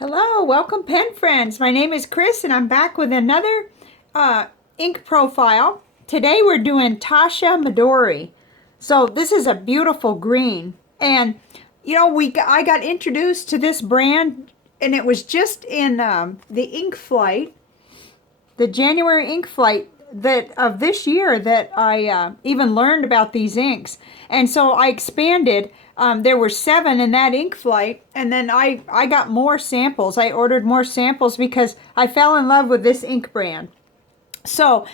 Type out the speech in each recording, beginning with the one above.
Hello, welcome pen friends. My name is Chris and I'm back with another ink profile. Today we're doing Taccia Midori. So this is a beautiful green. And you know, I got introduced to this brand and it was just in the ink flight, the January ink flight that of this year that I even learned about these inks. And so I expanded. There were 7 in that ink flight, and then I got more samples. I ordered more samples because I fell in love with this ink brand. So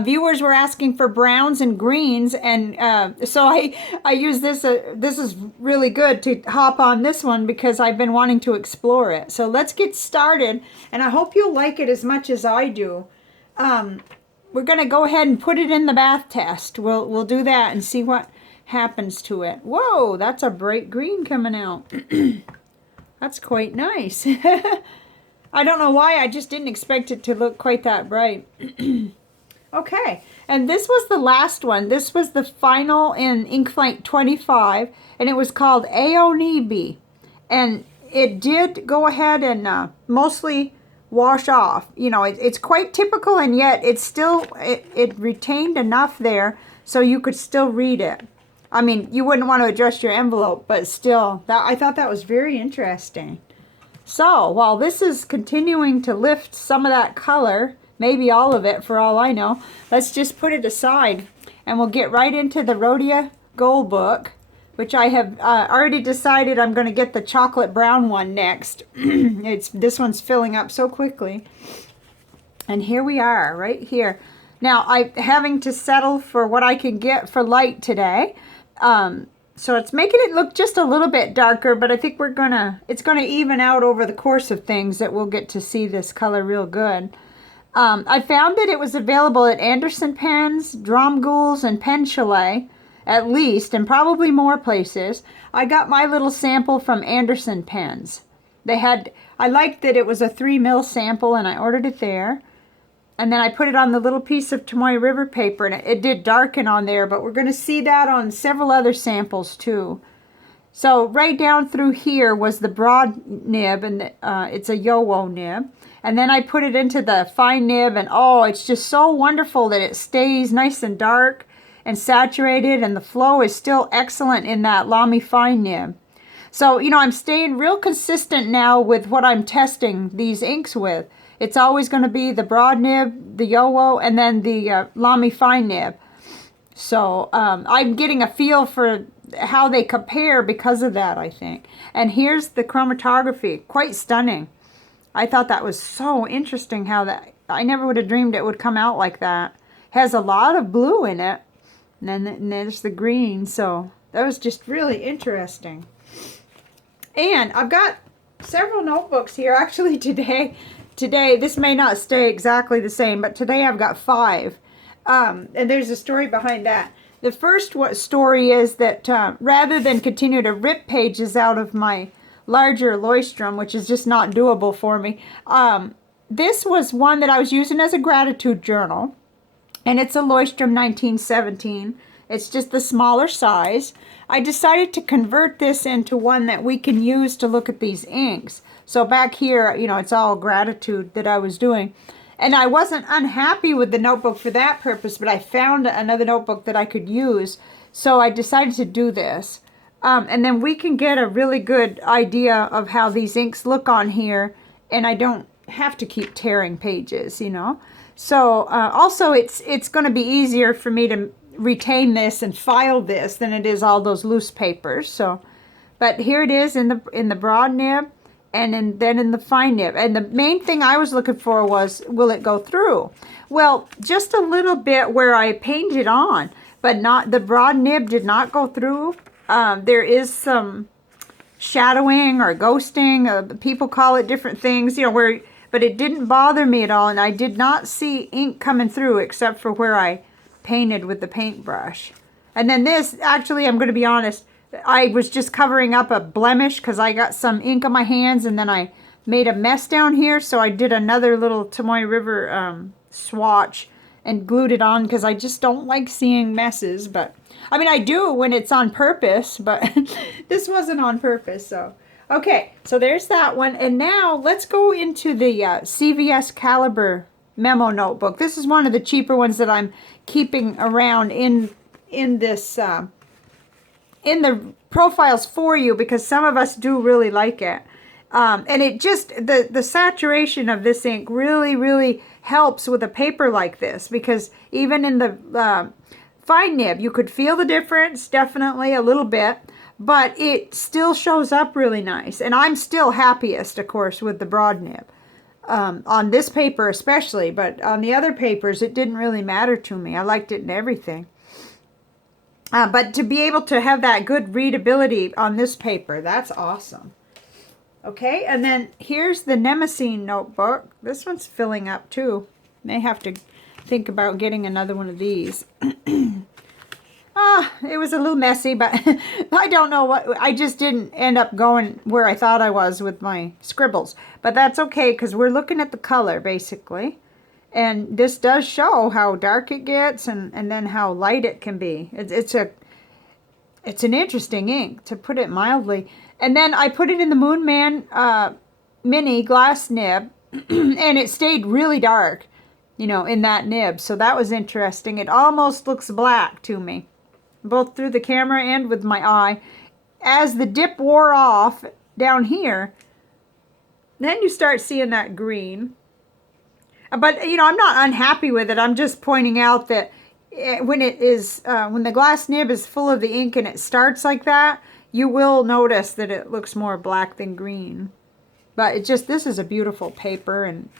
viewers were asking for browns and greens, and so I use this. This is really good to hop on this one because I've been wanting to explore it. So let's get started, and I hope you'll like it as much as I do. We're going to go ahead and put it in the bath test. We'll do that and see what happens to it. Whoa, that's a bright green coming out. That's quite nice. I don't know why, I just didn't expect it to look quite that bright. Okay, and this was the last one. This was the final in Ink Flight 25, and it was called Aonibi. And it did go ahead and mostly wash off. You know, it's quite typical, and yet it's still, it retained enough there so you could still read it. I mean, you wouldn't want to adjust your envelope, but still, I thought that was very interesting. So, while this is continuing to lift some of that color, maybe all of it for all I know, let's just put it aside and we'll get right into the Rhodia Gold book, which I have already decided I'm going to get the chocolate brown one next. This one's filling up so quickly. And here we are, right here. Now, I'm having to settle for what I can get for light today. So it's making it look just a little bit darker, but I think it's gonna even out over the course of things that we'll get to see this color real good. I found that it was available at Anderson Pens, Dromgools, and Pen Chalet, at least, and probably more places. I got my little sample from Anderson Pens. I liked that it was a 3mm sample, and I ordered it there. And then I put it on the little piece of Tomoe River paper, and it did darken on there, but we're going to see that on several other samples too. So right down through here was the broad nib, and it's a Yowo nib. And then I put it into the fine nib, and oh, it's just so wonderful that it stays nice and dark and saturated, and the flow is still excellent in that Lamy fine nib. So, you know, I'm staying real consistent now with what I'm testing these inks with. It's always going to be the broad nib, the Yowo, and then the Lamy fine nib. So I'm getting a feel for how they compare because of that, I think. And here's the chromatography. Quite stunning. I thought that was so interesting how that, I never would have dreamed it would come out like that. Has a lot of blue in it. And then there's the green. So that was just really interesting. And I've got several notebooks here actually today. This may not stay exactly the same, but today I've got 5. And there's a story behind that. The first story is that rather than continue to rip pages out of my larger Leuchtturm, which is just not doable for me, this was one that I was using as a gratitude journal. And it's a Leuchtturm 1917. It's just the smaller size. I decided to convert this into one that we can use to look at these inks. So back here, you know, it's all gratitude that I was doing. And I wasn't unhappy with the notebook for that purpose, but I found another notebook that I could use. So I decided to do this. And then we can get a really good idea of how these inks look on here. And I don't have to keep tearing pages, you know. So also it's going to be easier for me to retain this and file this than it is all those loose papers. So, but here it is in the broad nib. And then in the fine nib. And the main thing I was looking for was, will it go through? Well, just a little bit where I painted on, but not, the broad nib did not go through. There is some shadowing or ghosting. People call it different things, you know, but it didn't bother me at all. And I did not see ink coming through except for where I painted with the paintbrush. And then this, actually, I'm going to be honest, I was just covering up a blemish because I got some ink on my hands and then I made a mess down here. So I did another little Tomoe River swatch and glued it on because I just don't like seeing messes. But I mean, I do when it's on purpose, but this wasn't on purpose. So Okay, so there's that one. And now let's go into the CVS Caliber memo notebook. This is one of the cheaper ones that I'm keeping around in this in the profiles for you, because some of us do really like it. And it just, the saturation of this ink really helps with a paper like this, because even in the fine nib, you could feel the difference, definitely a little bit, but it still shows up really nice. And I'm still happiest, of course, with the broad nib. On this paper especially, but on the other papers, it didn't really matter to me. I liked it in everything. But to be able to have that good readability on this paper, that's awesome. Okay, and then here's the Nemah Scene notebook. This one's filling up too. May have to think about getting another one of these. It was a little messy, but I don't know what, I just didn't end up going where I thought I was with my scribbles. But that's okay, because we're looking at the color, basically. And this does show how dark it gets, and then how light it can be. It's an interesting ink, to put it mildly. And then I put it in the Moon Man mini glass nib, and it stayed really dark, you know, in that nib. So that was interesting. It almost looks black to me, both through the camera and with my eye. As the dip wore off down here, then you start seeing that green. But, you know, I'm not unhappy with it. I'm just pointing out that when it is, when the glass nib is full of the ink and it starts like that, you will notice that it looks more black than green. But it just, this is a beautiful paper, and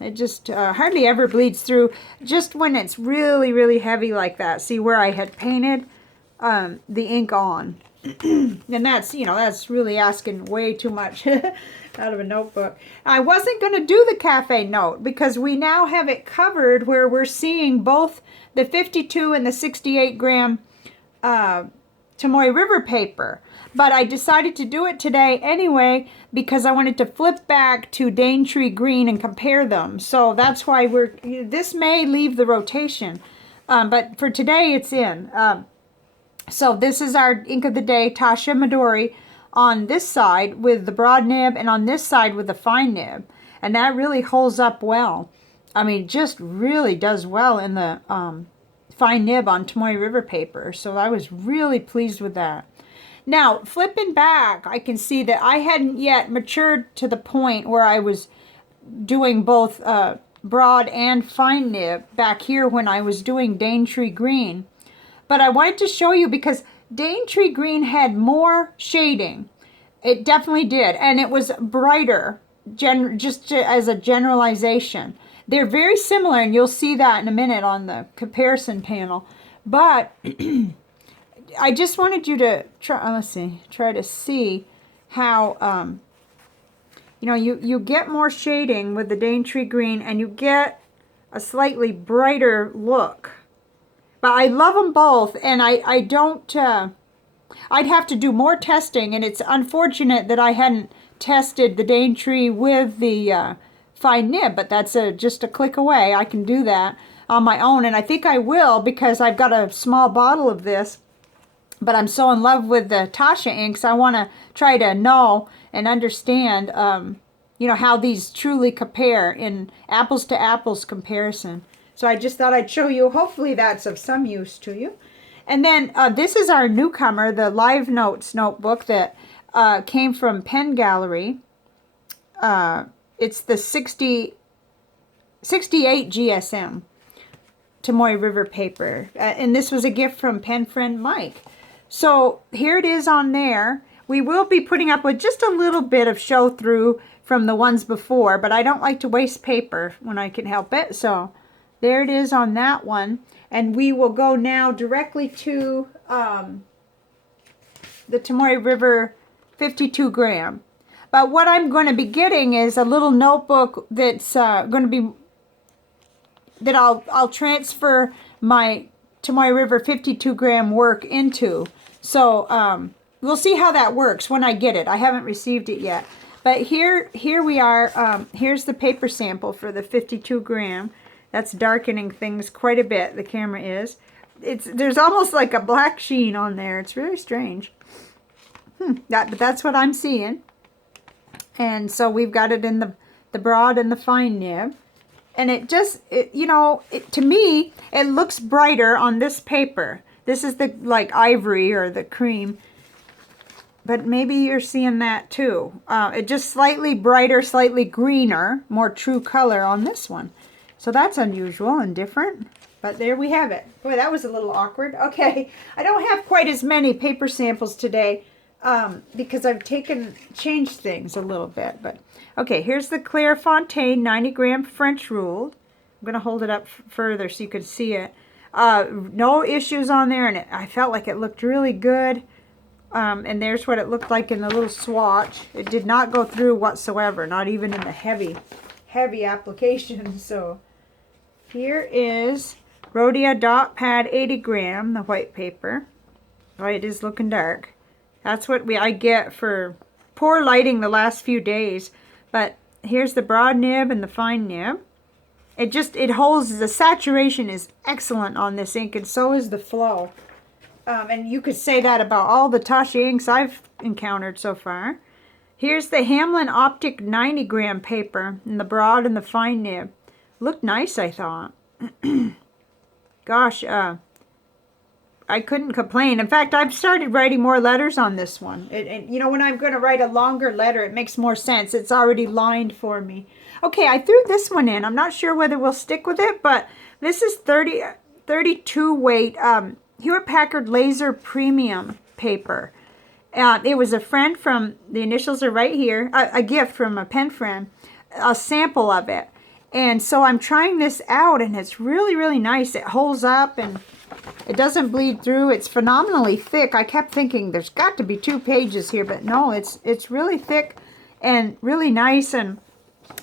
it just hardly ever bleeds through. Just when it's really heavy like that. See where I had painted the ink on. And that's, you know, that's really asking way too much out of a notebook. I wasn't going to do the cafe note, because we now have it covered where we're seeing both the 52 and the 68 gram Tomoe River paper. But I decided to do it today anyway, because I wanted to flip back to Daintree Green and compare them. So that's why this may leave the rotation. But for today, it's in. So this is our ink of the day, Taccia Midori, on this side with the broad nib, and on this side with the fine nib. And that really holds up well. I mean, just really does well in the fine nib on Tomoe River paper. So I was really pleased with that. Now, flipping back, I can see that I hadn't yet matured to the point where I was doing both broad and fine nib back here when I was doing Daintree Green. But I wanted to show you, because Daintree Green had more shading. It definitely did. And it was brighter, just as a generalization. They're very similar, and you'll see that in a minute on the comparison panel. But I just wanted you to try to see how, you know, you get more shading with the Daintree Green, and you get a slightly brighter look. But I love them both, and I don't, I'd have to do more testing, and it's unfortunate that I hadn't tested the Daintree with the fine nib, but that's just a click away. I can do that on my own, and I think I will, because I've got a small bottle of this, but I'm so in love with the Taccia inks, I want to try to know and understand, you know, how these truly compare in apples to apples comparison. So I just thought I'd show you. Hopefully that's of some use to you. And then this is our newcomer, the Live Notes notebook that came from Pen Gallery. It's the 68 GSM Tomoe River paper. And this was a gift from pen friend Mike. So here it is on there. We will be putting up with just a little bit of show through from the ones before, but I don't like to waste paper when I can help it. So there it is on that one. And we will go now directly to the Tomoe River 52 gram. But what I'm going to be getting is a little notebook that's going to be, that I'll transfer my Tomoe River 52 gram work into. So we'll see how that works when I get it. I haven't received it yet. But here we are. Here's the paper sample for the 52 gram. That's darkening things quite a bit, the camera is. There's almost like a black sheen on there. It's really strange. But that's what I'm seeing. And so we've got it in the broad and the fine nib. And it just, you know, to me, it looks brighter on this paper. This is the, like, ivory or the cream. But maybe you're seeing that too. It just slightly brighter, slightly greener, more true color on this one. So that's unusual and different. But there we have it. Boy, that was a little awkward. Okay, I don't have quite as many paper samples today because I've changed things a little bit. But okay, here's the Clairefontaine 90-gram French ruled. I'm going to hold it up further so you can see it. No issues on there, and I felt like it looked really good. And there's what it looked like in the little swatch. It did not go through whatsoever, not even in the heavy application. So here is Rhodia Dot Pad 80 gram, the white paper. Oh, it is looking dark. That's what I get for poor lighting the last few days. But here's the broad nib and the fine nib. It holds, the saturation is excellent on this ink, and so is the flow. And you could say that about all the Taccia inks I've encountered so far. Here's the Hamlin Optic 90 gram paper in the broad and the fine nib. Looked nice, I thought. Gosh, I couldn't complain. In fact, I've started writing more letters on this one. You know, when I'm going to write a longer letter, it makes more sense. It's already lined for me. Okay, I threw this one in. I'm not sure whether we'll stick with it, but this is 32 weight Hewlett-Packard Laser Premium paper. It was a friend from, the initials are right here, a gift from a pen friend, a sample of it. And so I'm trying this out, and it's really, really nice. It holds up, and it doesn't bleed through. It's phenomenally thick. I kept thinking there's got to be 2 pages here, but no, it's really thick and really nice. And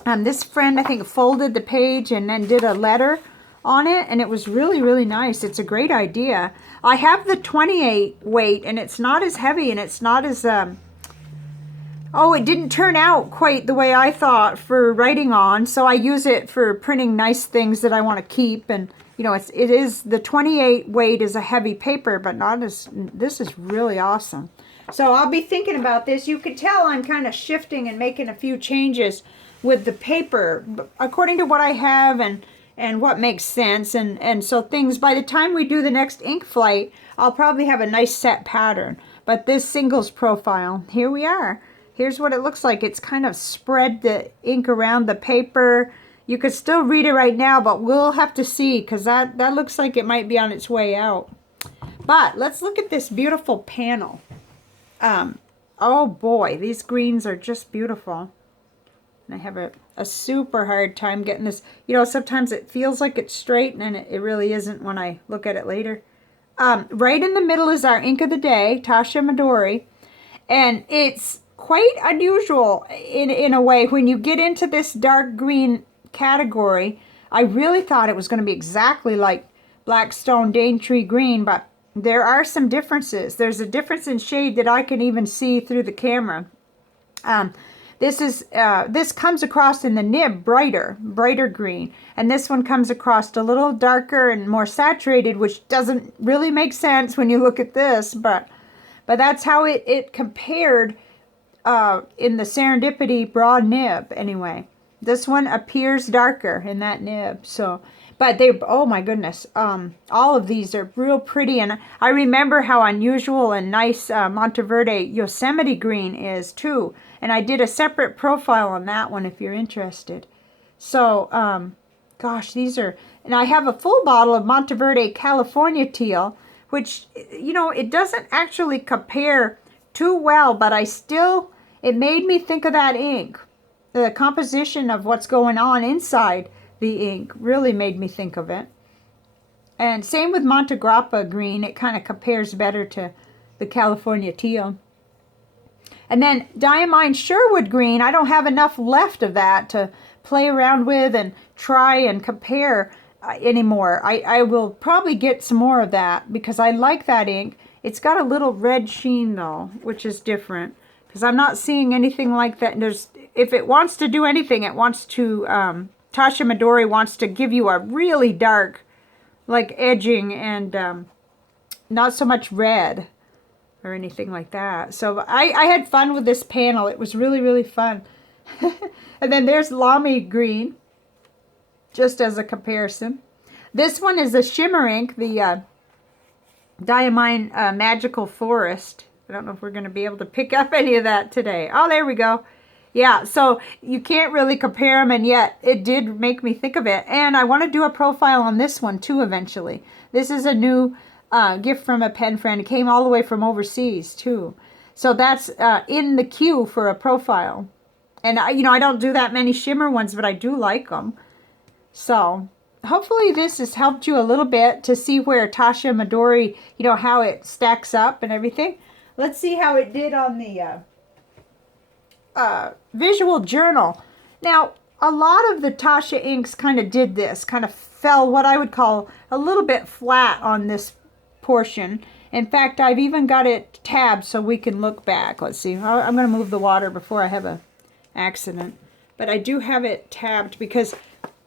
this friend, I think, folded the page and then did a letter on it, and it was really, really nice. It's a great idea. I have the 28 weight, and it's not as heavy, and it's not as it didn't turn out quite the way I thought for writing on, so I use it for printing nice things that I want to keep. And you know, it is the 28 weight is a heavy paper, but not as, this is really awesome. So I'll be thinking about this. You can tell I'm kind of shifting and making a few changes with the paper according to what I have and what makes sense. And so things, by the time we do the next ink flight, I'll probably have a nice set pattern. But this singles profile, here we are. Here's what it looks like. It's kind of spread the ink around the paper. You could still read it right now, but we'll have to see, because that looks like it might be on its way out. But let's look at this beautiful panel. Oh boy, these greens are just beautiful. And I have a super hard time getting this. You know, sometimes it feels like it's straight, and it really isn't when I look at it later. Right in the middle is our ink of the day, Taccia Midori. And it's quite unusual in a way. When you get into this dark green category, I really thought it was going to be exactly like Blackstone Daintree Green, but there are some differences. There's a difference in shade that I can even see through the camera. This comes across in the nib brighter green, and this one comes across a little darker and more saturated, which doesn't really make sense when you look at this, but that's how it compared in the Serendipity broad nib anyway. This one appears darker in that nib. So, but they, oh my goodness, all of these are real pretty. And I remember how unusual and nice Monteverde Yosemite green is too. And I did a separate profile on that one if you're interested. So, gosh, these are, and I have a full bottle of Monteverde California teal, which, you know, it doesn't actually compare too well, but it made me think of that ink. The composition of what's going on inside the ink really made me think of it. And same with Montegrappa green. It kind of compares better to the California teal. And then Diamine Sherwood green, I don't have enough left of that to play around with and try and compare anymore. I will probably get some more of that because I like that ink. It's got a little red sheen though, which is different. Because I'm not seeing anything like that. If it wants to do anything, it wants to, Taccia Midori wants to give you a really dark, like edging and not so much red or anything like that. So I had fun with this panel. It was really, really fun. And then there's Lamy Green, just as a comparison. This one is a shimmer ink, the Diamine Magical Forest. I don't know if we're going to be able to pick up any of that today. Oh, there we go. Yeah, so you can't really compare them, and yet it did make me think of it. And I want to do a profile on this one too eventually. This is a new gift from a pen friend. It came all the way from overseas too. So that's in the queue for a profile. And I don't do that many shimmer ones, but I do like them. So hopefully this has helped you a little bit to see where Taccia Midori, how it stacks up and everything. Let's see how it did on the visual journal. Now, a lot of the Taccia inks kind of did this, kind of fell what I would call a little bit flat on this portion. In fact, I've even got it tabbed so we can look back. Let's see. I'm going to move the water before I have an accident. But I do have it tabbed because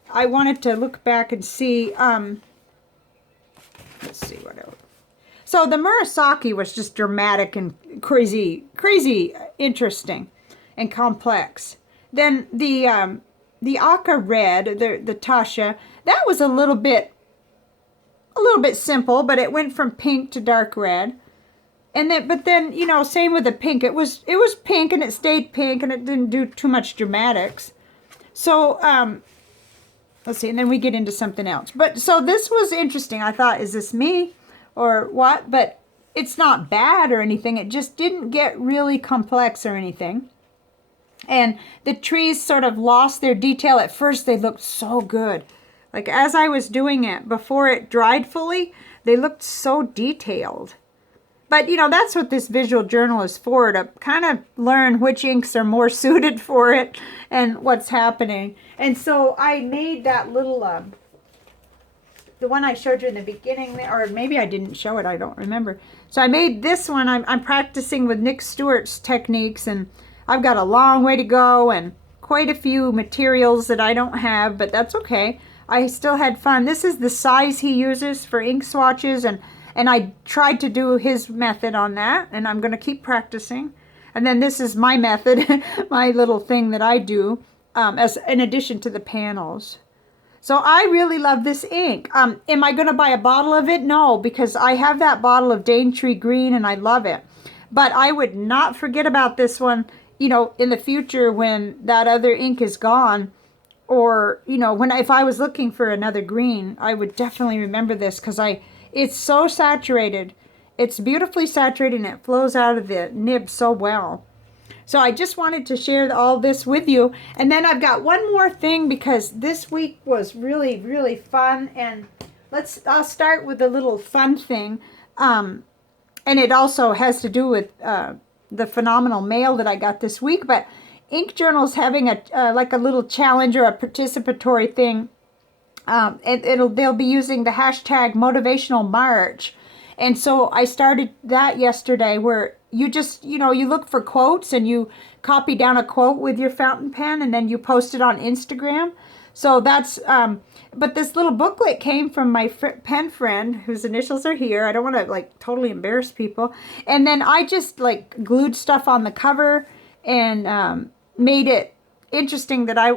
I wanted to look back and see. Let's see what else. So the Murasaki was just dramatic and crazy interesting and complex. Then the Aqua Red, the Taccia, that was a little bit simple, but it went from pink to dark red. And then, but then, same with the pink. It was pink and it stayed pink and it didn't do too much dramatics. So, let's see, and then we get into something else. But, so this was interesting. I thought, is this me or what? But it's not bad or anything. It just didn't get really complex or anything. And the trees sort of lost their detail. At first, they looked so good. Like, as I was doing it, before it dried fully, they looked so detailed. But, that's what this visual journal is for, to kind of learn which inks are more suited for it and what's happening. And so I made that little, the one I showed you in the beginning, or maybe I didn't show it, I don't remember. So I made this one. I'm practicing with Nick Stewart's techniques, and I've got a long way to go and quite a few materials that I don't have, but that's okay. I still had fun. This is the size he uses for ink swatches, and I tried to do his method on that, and I'm going to keep practicing. And then this is my method, my little thing that I do, as in addition to the panels. So I really love this ink. Am I going to buy a bottle of it? No, because I have that bottle of Daintree Green, and I love it. But I would not forget about this one, in the future when that other ink is gone. Or, if I was looking for another green, I would definitely remember this because it's so saturated. It's beautifully saturated and it flows out of the nib so well. So I just wanted to share all this with you. And then I've got one more thing because this week was really, really fun. And I'll start with a little fun thing. And it also has to do with the phenomenal mail that I got this week. But Ink Journal's having like a little challenge or a participatory thing. They'll be using the hashtag Motivational March. And so I started that yesterday, where you just, you look for quotes and you copy down a quote with your fountain pen and then you post it on Instagram. So that's, but this little booklet came from my pen friend whose initials are here. I don't want to like totally embarrass people. And then I just like glued stuff on the cover and made it interesting that I,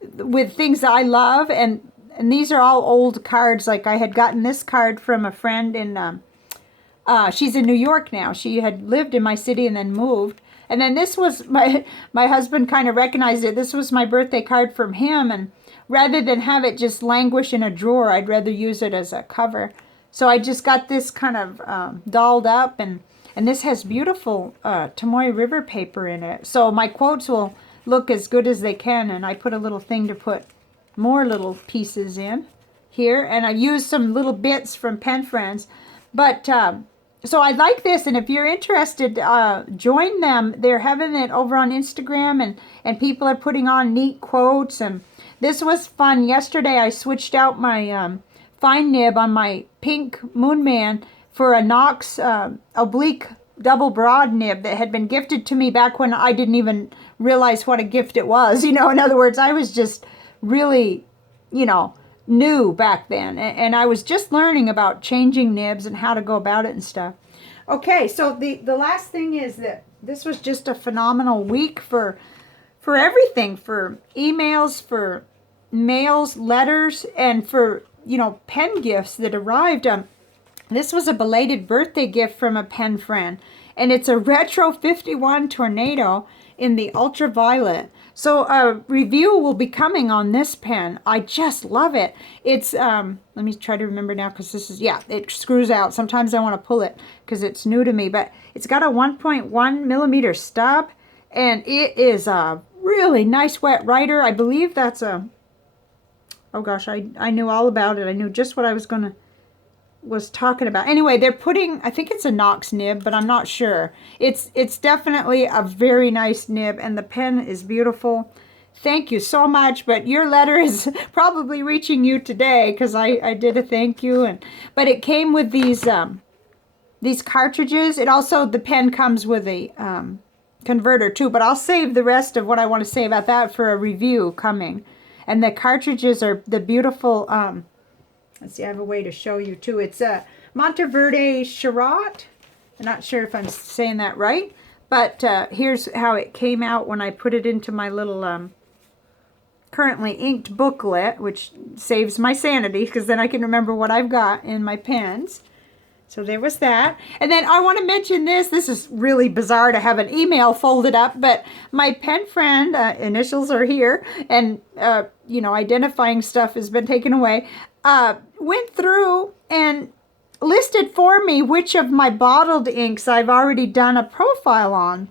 with things that I love. And these are all old cards. Like I had gotten this card from a friend in, she's in New York now. She had lived in my city and then moved. And then this was my husband kind of recognized it. This was my birthday card from him. And rather than have it just languish in a drawer, I'd rather use it as a cover. So I just got this kind of dolled up. And this has beautiful Tomoe River paper in it. So my quotes will look as good as they can. And I put a little thing to put more little pieces in here. And I used some little bits from Pen Friends. But so I like this, and if you're interested, join them. They're having it over on Instagram, and people are putting on neat quotes, and this was fun. Yesterday I switched out my fine nib on my pink Moonman for a Knox oblique double broad nib that had been gifted to me back when I didn't even realize what a gift it was. In other words, I was just really, new back then, and I was just learning about changing nibs and how to go about it and stuff. Okay, so the last thing is that this was just a phenomenal week for for everything, for emails, for mails, letters, and for, you know, pen gifts that arrived. This was a belated birthday gift from a pen friend, and it's a Retro 51 Tornado in the ultraviolet. So a review will be coming on this pen. I just love it. It's, let me try to remember now, because this is, yeah, it screws out. Sometimes I want to pull it because it's new to me, but it's got a 1.1 millimeter stub, and it is a really nice wet writer. I believe that's a, oh gosh, I knew all about it. I knew just what I was talking about. Anyway, they're putting, I think it's a Knox nib, but I'm not sure. It's definitely a very nice nib, and the pen is beautiful. Thank you so much, but your letter is probably reaching you today, because I did a thank you, but it came with these cartridges. It also, the pen comes with a converter too, but I'll save the rest of what I want to say about that for a review coming. And the cartridges are the beautiful, let's see, I have a way to show you too. It's a Monteverde Charot. I'm not sure if I'm saying that right, but here's how it came out when I put it into my little currently inked booklet, which saves my sanity, because then I can remember what I've got in my pens. So there was that. And then I want to mention this. This is really bizarre to have an email folded up, but my pen friend, initials are here, and, you know, identifying stuff has been taken away, went through and listed for me which of my bottled inks I've already done a profile on,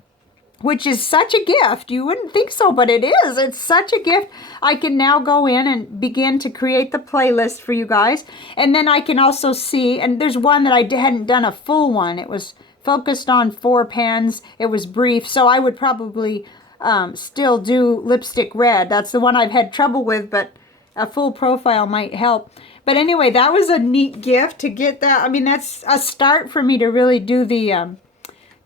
which is such a gift. You wouldn't think so, but it is. It's such a gift. I can now go in and begin to create the playlist for you guys. And then I can also see, and there's one that I hadn't done a full one. It was focused on 4 pens. It was brief, so I would probably still do Lipstick Red. That's the one I've had trouble with, but a full profile might help. But anyway, that was a neat gift to get that. I mean, that's a start for me to really do the,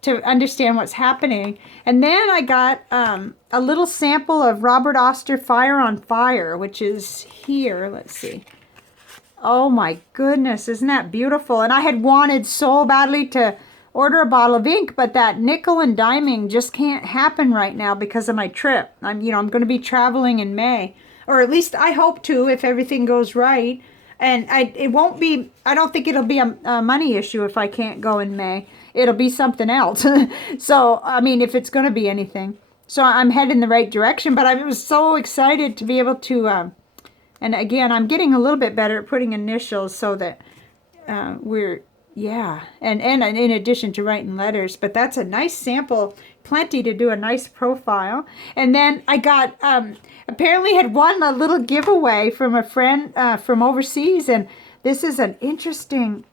to understand what's happening. And then I got a little sample of Robert Oster Fire on Fire, which is here. Let's see. Oh my goodness, isn't that beautiful? And I had wanted so badly to order a bottle of ink, but that nickel and diming just can't happen right now because of my trip. I'm going to be traveling in May, or at least I hope to, if everything goes right. And it won't be, I don't think it'll be a money issue if I can't go in May. It'll be something else. So, I mean, if it's going to be anything. So I'm heading in the right direction, but I was so excited to be able to, and again, I'm getting a little bit better at putting initials so that we're, yeah, and in addition to writing letters, but that's a nice sample, plenty to do a nice profile. And then I got, apparently had won a little giveaway from a friend from overseas, and this is an interesting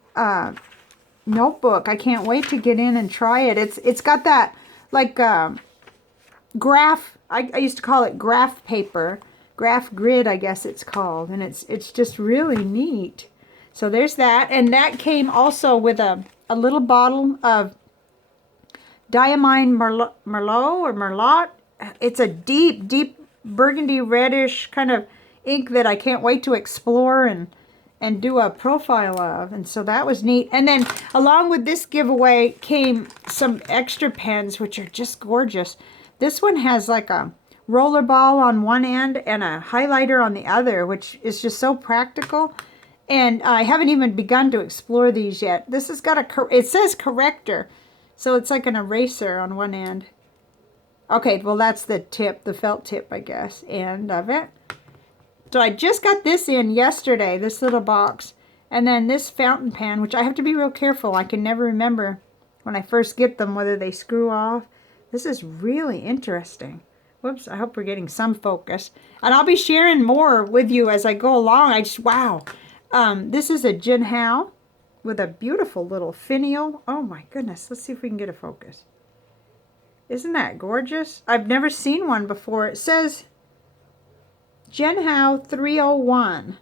notebook. I can't wait to get in and try it. It's got that, like, graph, I used to call it graph paper, graph grid, I guess it's called, and it's just really neat. So there's that, and that came also with a little bottle of Diamine Merlot or Merlot. It's a deep, deep burgundy reddish kind of ink that I can't wait to explore and do a profile of, and so that was neat. And then along with this giveaway came some extra pens, which are just gorgeous. This one has like a roller ball on one end and a highlighter on the other, which is just so practical. And I haven't even begun to explore these yet. This has got it says corrector, so it's like an eraser on one end. Okay, well that's the tip, the felt tip, I guess, end of it. So I just got this in yesterday, this little box. And then this fountain pen, which I have to be real careful. I can never remember when I first get them whether they screw off. This is really interesting. Whoops, I hope we're getting some focus. And I'll be sharing more with you as I go along. Wow. This is a Jinhao with a beautiful little finial. Oh my goodness, let's see if we can get a focus. Isn't that gorgeous? I've never seen one before. It says Jinhao 301.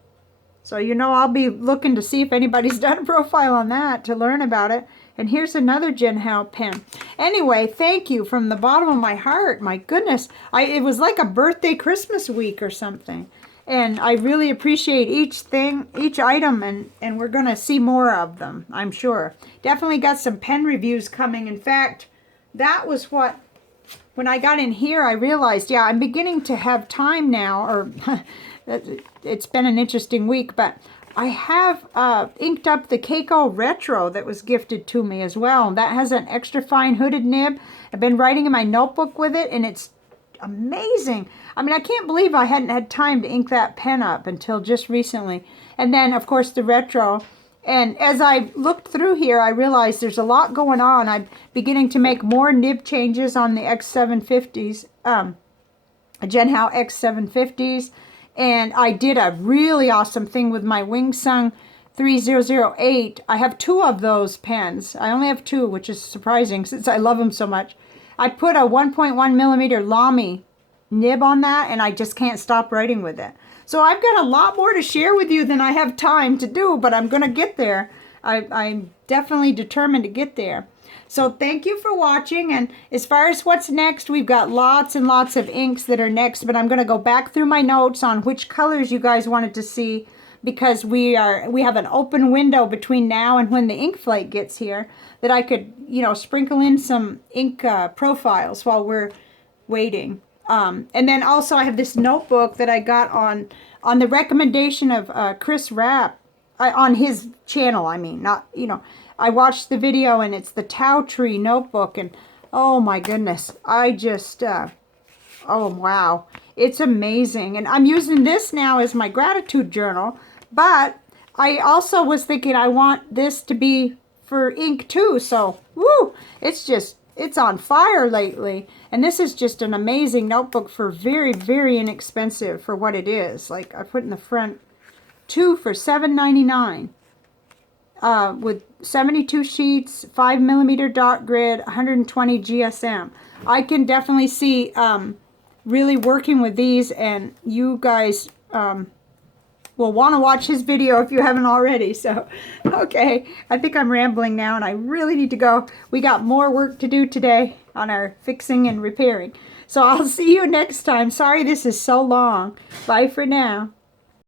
So I'll be looking to see if anybody's done a profile on that to learn about it. And here's another Jinhao pen. Anyway, thank you from the bottom of my heart. My goodness, it was like a birthday Christmas week or something. And I really appreciate each thing, each item, and we're going to see more of them, I'm sure. Definitely got some pen reviews coming. In fact, that was what when I got in here, I realized, yeah, I'm beginning to have time now, or it's been an interesting week, but I have inked up the Keiko Retro that was gifted to me as well. That has an extra fine hooded nib. I've been writing in my notebook with it, and it's amazing. I mean, I can't believe I hadn't had time to ink that pen up until just recently. And then, of course, the Retro. And as I looked through here, I realized there's a lot going on. I'm beginning to make more nib changes on the X750s, Genhao X750s. And I did a really awesome thing with my Wingsung 3008. I have 2 of those pens. I only have 2, which is surprising since I love them so much. I put a 1.1 millimeter Lamy nib on that, and I just can't stop writing with it. So I've got a lot more to share with you than I have time to do, but I'm going to get there. I'm definitely determined to get there. So thank you for watching, and as far as what's next, we've got lots and lots of inks that are next, but I'm going to go back through my notes on which colors you guys wanted to see, because we have an open window between now and when the ink flake gets here that I could, you know, sprinkle in some ink profiles while we're waiting. And then also I have this notebook that I got on the recommendation of Chris Rapp, on his channel, I mean, not, you know, I watched the video, and it's the Tao Tree notebook, and oh my goodness, I just, oh wow, it's amazing. And I'm using this now as my gratitude journal, but I also was thinking I want this to be for ink too, so woo, it's on fire lately. And this is just an amazing notebook for very, very inexpensive for what it is. Like, I put in the front 2 for $7.99. With 72 sheets, 5 millimeter dot grid, 120 GSM. I can definitely see really working with these, and you guys will want to watch his video if you haven't already. So, okay, I think I'm rambling now, and I really need to go. We got more work to do today on our fixing and repairing. So I'll see you next time. Sorry this is so long. Bye for now.